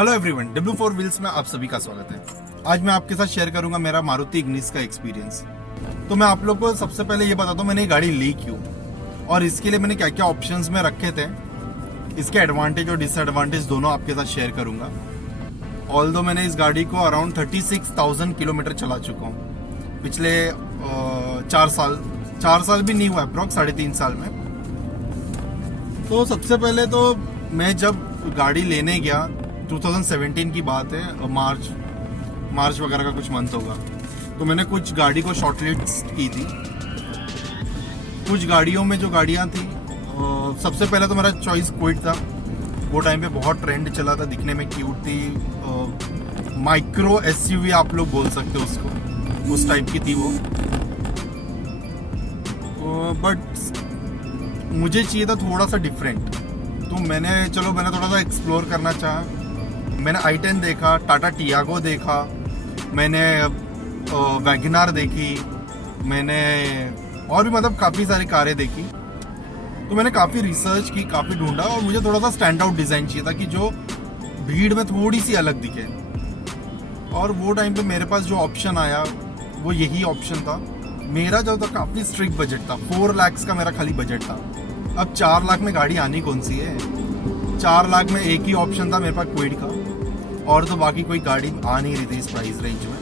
Hello everyone, W4 wheels में आप सभी का स्वागत है। आज मैं आपके साथ शेयर करूंगा मेरा मारुति इग्निस का एक्सपीरियंस। तो मैं आप लोग को सबसे पहले ये बताता हूँ मैंने ये गाड़ी ली क्यों और इसके लिए मैंने क्या क्या ऑप्शंस में रखे थे। इसके एडवांटेज और डिसएडवांटेज दोनों आपके साथ शेयर करूंगा। ऑल्दो मैंने इस गाड़ी को अराउंड 36,000 किलोमीटर चला चुका हूँ पिछले 4 साल भी नहीं हुआ, अप्रॉक्स 3.5 साल में। तो सबसे पहले तो मैं जब गाड़ी लेने गया 2017 की बात है, मार्च वगैरह का कुछ मंथ होगा, तो मैंने कुछ गाड़ी को शॉर्टलिस्ट की थी। कुछ गाड़ियों में जो गाड़ियां थी, सबसे पहले तो मेरा चॉइस क्विड था। वो टाइम पे बहुत ट्रेंड चला था, दिखने में क्यूट थी, माइक्रो एसयूवी आप लोग बोल सकते हो उसको, उस टाइप की थी वो। बट मुझे चाहिए था थोड़ा सा डिफरेंट, तो मैंने थोड़ा सा एक्सप्लोर करना चाहा। मैंने i10 देखा, टाटा टियागो देखा, मैंने वैगनार देखी, मैंने और भी मतलब काफ़ी सारी कारें देखी। तो मैंने काफ़ी रिसर्च की, काफ़ी ढूंढा और मुझे थोड़ा सा स्टैंड आउट डिज़ाइन चाहिए था कि जो भीड़ में थोड़ी सी अलग दिखे। और वो टाइम पे मेरे पास जो ऑप्शन आया वो यही ऑप्शन था। मेरा जो था काफ़ी स्ट्रिक्ट बजट था, 4 लाख का मेरा खाली बजट था। अब 4 लाख में गाड़ी आनी कौन सी है? 4 लाख में एक ही ऑप्शन था मेरे पास क्विड का, और तो बाकी कोई गाड़ी आ नहीं रही थी इस प्राइस रेंज में।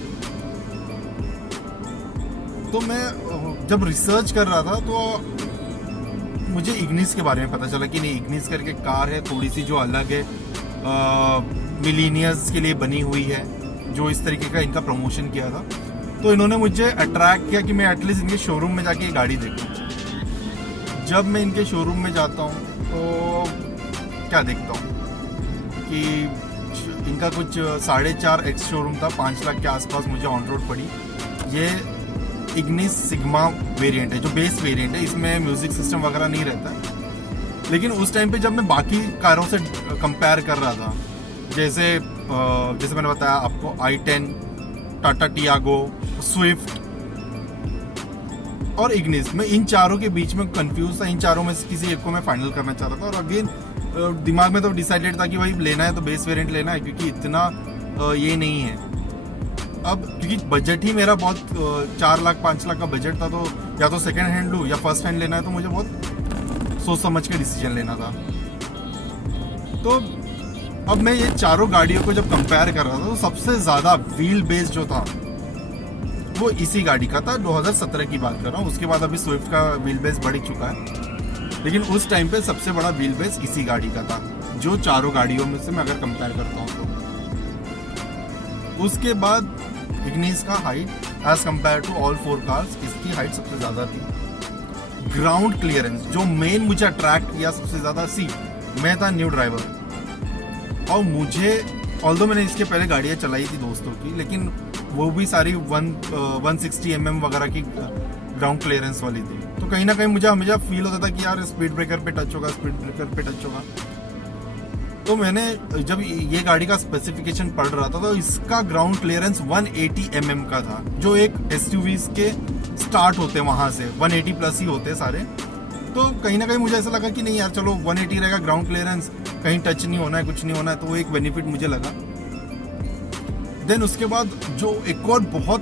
तो मैं जब रिसर्च कर रहा था तो मुझे इग्निस के बारे में पता चला कि नहीं, इग्निस करके कार है थोड़ी सी जो अलग है, मिलीनियर्स के लिए बनी हुई है, जो इस तरीके का इनका प्रमोशन किया था। तो इन्होंने मुझे अट्रैक्ट किया कि मैं एटलीस्ट इनके शोरूम में जाके ये गाड़ी देखूं। जब मैं इनके शोरूम में जाता हूँ तो क्या देखता हूँ कि इनका कुछ 4.5 एक्स शोरूम था, 5 लाख के आसपास मुझे ऑन रोड पड़ी। ये इग्निस सिग्मा वेरिएंट है, जो बेस वेरिएंट है, इसमें म्यूजिक सिस्टम वगैरह नहीं रहता है। लेकिन उस टाइम पे जब मैं बाकी कारों से कंपेयर कर रहा था, जैसे मैंने बताया आपको i10, टाटा टियागो, स्विफ्ट और इग्निस, मैं इन चारों के बीच में कंफ्यूज था। इन चारों में से किसी एक को मैं फाइनल करना चाह रहा था। और अगेन दिमाग में तो डिसाइडेड था कि भाई लेना है तो बेस वेरिएंट लेना है, क्योंकि इतना ये नहीं है। अब क्योंकि बजट ही मेरा बहुत 4 लाख 5 लाख का बजट था, तो या तो सेकंड हैंड लूँ या फर्स्ट हैंड लेना है, तो मुझे बहुत सोच समझ के डिसीजन लेना था। तो अब मैं ये चारों गाड़ियों को जब कंपेयर कर रहा था तो सबसे ज़्यादा व्हील बेस जो था वो इसी गाड़ी का था। 2017 की बात कर रहा हूँ, उसके बाद अभी स्विफ्ट का व्हील बेस बढ़ चुका है, लेकिन उस टाइम पे सबसे बड़ा व्हील बेस इसी गाड़ी का था, जो चारों गाड़ियों में से मैं अगर कंपेयर करता हूँ तो। उसके बाद इग्निस का height as compared to all 4 cars, इसकी हाइट सबसे ज़्यादा थी। ग्राउंड क्लियरेंस जो मेन मुझे अट्रैक्ट किया सबसे ज़्यादा, मैं था न्यू ड्राइवर और मुझे, ऑल्दो मैंने इसके पहले गाड़ियाँ चलाई थी दोस्तों की, लेकिन वो भी सारी 160 mm वगैरह की ग्राउंड क्लियरेंस वाली थी। तो कहीं ना कहीं मुझे हमेशा फील होता था कि यार स्पीड ब्रेकर पे टच होगा, स्पीड ब्रेकर पे टच होगा। तो मैंने जब ये गाड़ी का स्पेसिफिकेशन पढ़ रहा था तो इसका ग्राउंड क्लियरेंस 180 mm का था, जो एक एसयूवीज के स्टार्ट होते हैं वहां से 180 प्लस ही होते हैं सारे। तो कहीं ना कहीं मुझे ऐसा लगा कि नहीं यार, चलो 180 रहेगा ग्राउंड क्लियरेंस, कहीं टच नहीं होना है, कुछ नहीं होना है, तो वो एक बेनिफिट मुझे लगा। देन उसके बाद जो एक और बहुत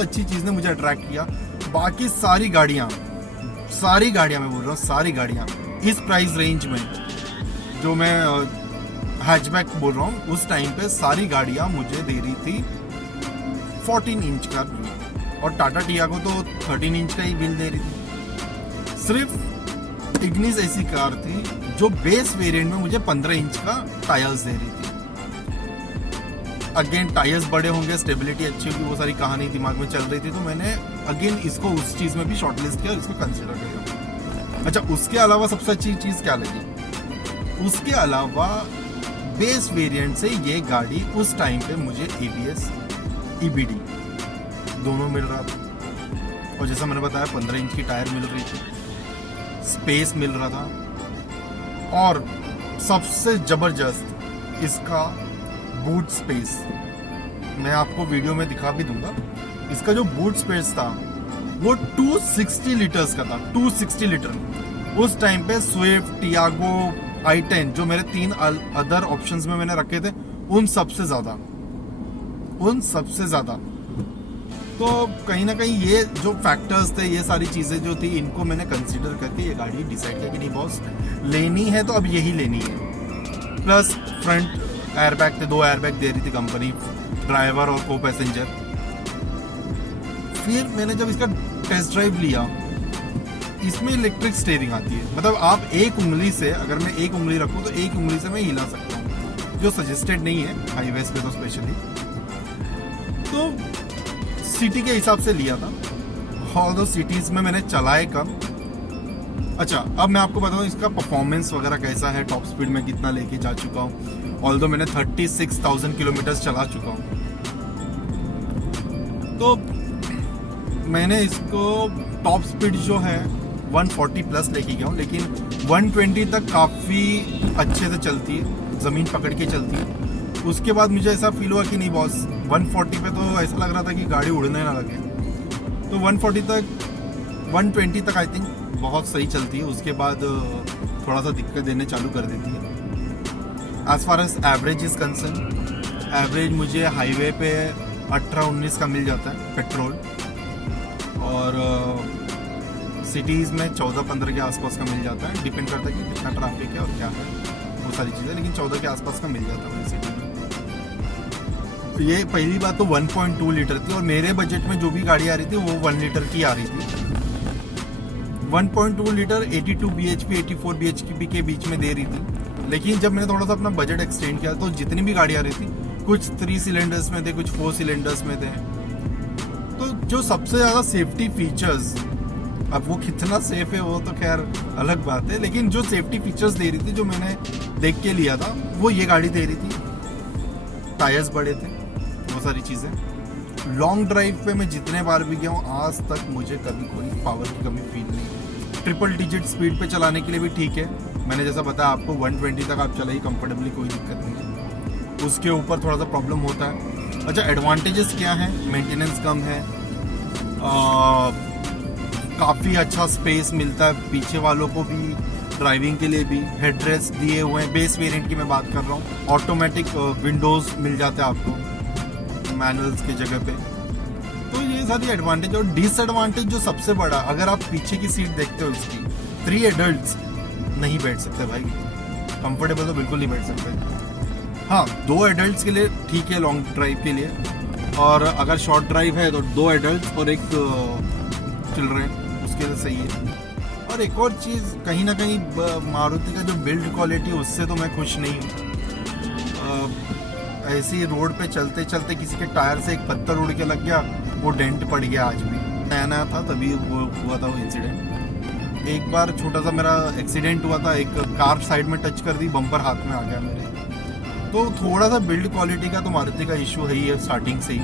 अच्छी चीज़ ने मुझे अट्रैक्ट किया, बाकी सारी गाड़ियाँ मैं बोल रहा हूँ, सारी गाड़ियाँ इस प्राइस रेंज में, जो मैं हैचबैक बोल रहा हूँ, उस टाइम पे सारी गाड़ियाँ मुझे दे रही थी 14 इंच का व्हील, और टाटा टियागो तो 13 इंच का ही व्हील दे रही थी। सिर्फ इग्निस ऐसी कार थी जो बेस वेरिएंट में मुझे 15 इंच का टायर्स दे रही थी। अगेन टायर्स बड़े होंगे, स्टेबिलिटी अच्छी होगी, वो सारी कहानी दिमाग में चल रही थी। तो मैंने अगेन इसको उस चीज़ में भी शॉर्टलिस्ट किया और इसको कंसिडर किया। अच्छा, उसके अलावा सबसे अच्छी चीज़ क्या लगी? उसके अलावा बेस वेरिएंट से ये गाड़ी उस टाइम पे मुझे ABS EBD दोनों मिल रहा था, और जैसा मैंने बताया 15 इंच की टायर मिल रही थी, स्पेस मिल रहा था, और सबसे जबरदस्त इसका बूट स्पेस। मैं आपको वीडियो में दिखा भी दूंगा। इसका जो बूट स्पेस था वो 260 लीटर्स का था, 260 लीटर। उस टाइम पे स्विफ्ट, टियागो, i10 जो मेरे 3 अदर ऑप्शंस में मैंने रखे थे उन सबसे ज्यादा। तो कहीं ना कहीं ये जो फैक्टर्स थे, ये सारी चीजें जो थी, इनको मैंने कंसीडर करके ये गाड़ी डिसाइड किया कि नहीं बॉस, लेनी है तो अब यही लेनी है। प्लस फ्रंट एयरबैग थे, 2 एयरबैग दे रही थी कंपनी, ड्राइवर और को पैसेंजर। फिर मैंने जब इसका टेस्ट ड्राइव लिया, इसमें इलेक्ट्रिक स्टीयरिंग आती है, मतलब आप एक उंगली से, अगर मैं एक उंगली रखूं तो एक उंगली से मैं हिला सकता हूँ, जो सजेस्टेड नहीं है हाईवेज पे तो स्पेशली। तो सिटी के हिसाब से लिया था, और दो सिटीज में मैंने चलाए कम। अच्छा, अब मैं आपको बताऊं इसका परफॉर्मेंस वगैरह कैसा है, टॉप स्पीड में कितना लेके जा चुका हूँ। ऑल्दो मैंने 36,000 किलोमीटर चला चुका हूँ। तो मैंने इसको टॉप स्पीड जो है 140 प्लस लेके गया हूँ, लेकिन 120 तक काफ़ी अच्छे से चलती है, ज़मीन पकड़ के चलती है। उसके बाद मुझे ऐसा फील हुआ कि नहीं बॉस, 140 पे तो ऐसा लग रहा था कि गाड़ी उड़ने ना लगे। तो 140 तक, 120 तक आई थिंक बहुत सही चलती है। उसके बाद थोड़ा सा दिक्कत देने चालू कर देती है। As far as average is concern, average मुझे हाईवे पे 18-19 का मिल जाता है पेट्रोल, और सिटीज़ में 14-15 के आसपास का मिल जाता है। डिपेंड करता है कि कितना ट्रैफिक है और क्या है, वो सारी चीज़ें, लेकिन 14 के आसपास का मिल जाता है सिटी में। तो ये पहली बात तो 1.2 लीटर थी, और मेरे बजट में जो भी गाड़ी आ रही थी वो 1 लीटर की आ रही थी। 1.2 लीटर 82 bhp 84 bhp के बीच में दे रही थी। लेकिन जब मैंने थोड़ा सा अपना बजट एक्सटेंड किया, तो जितनी भी गाड़ी आ रही थी, कुछ 3 सिलेंडर्स में थे, कुछ 4 सिलेंडर्स में थे। तो जो सबसे ज़्यादा सेफ्टी फीचर्स, अब वो कितना सेफ है वो तो खैर अलग बात है, लेकिन जो सेफ्टी फीचर्स दे रही थी, जो मैंने देख के लिया था, वो ये गाड़ी दे रही थी। टायर्स बड़े थे, वो सारी चीज़ें। लॉन्ग ड्राइव पे मैं जितने बार भी गया हूँ, आज तक मुझे कभी कोई पावर की कमी फील नहीं हुई। ट्रिपल डिजिट स्पीड पे चलाने के लिए भी ठीक है। मैंने जैसा बताया आपको, 120 तक आप चलाइए कंफर्टेबली, कोई दिक्कत नहीं है। उसके ऊपर थोड़ा सा प्रॉब्लम होता है। अच्छा, एडवांटेजेस क्या हैं? मेंटेनेंस कम है, काफ़ी अच्छा स्पेस मिलता है पीछे वालों को भी, ड्राइविंग के लिए भी। हेडरेस्ट दिए हुए हैं, बेस वेरिएंट की मैं बात कर रहा हूँ। ऑटोमेटिक विंडोज़ मिल जाते हैं आपको मैनुअल्स की जगह पे। तो ये सारी एडवांटेज। और डिसएडवांटेज जो सबसे बड़ा, अगर आप पीछे की सीट देखते हो इसकी, 3 एडल्ट्स नहीं बैठ सकते भाई, कंफर्टेबल तो बिल्कुल नहीं बैठ सकते। हाँ, 2 एडल्ट्स के लिए ठीक है लॉन्ग ड्राइव के लिए, और अगर शॉर्ट ड्राइव है तो 2 एडल्ट्स और एक चिल्ड्रन, उसके लिए सही है। और एक और चीज़, कहीं ना कहीं मारुति का जो बिल्ड क्वालिटी, उससे तो मैं खुश नहीं हूँ। ऐसी रोड पे चलते चलते किसी के टायर से एक पत्थर उड़ के लग गया, वो डेंट पड़ गया। आज भी नया था तभी वो हुआ था वो इंसिडेंट। एक बार छोटा सा मेरा एक्सीडेंट हुआ था, एक कार साइड में टच कर दी, बम्पर हाथ में आ गया मेरे। तो थोड़ा सा बिल्ड क्वालिटी का तो मारुति का इशू है ही है स्टार्टिंग से ही।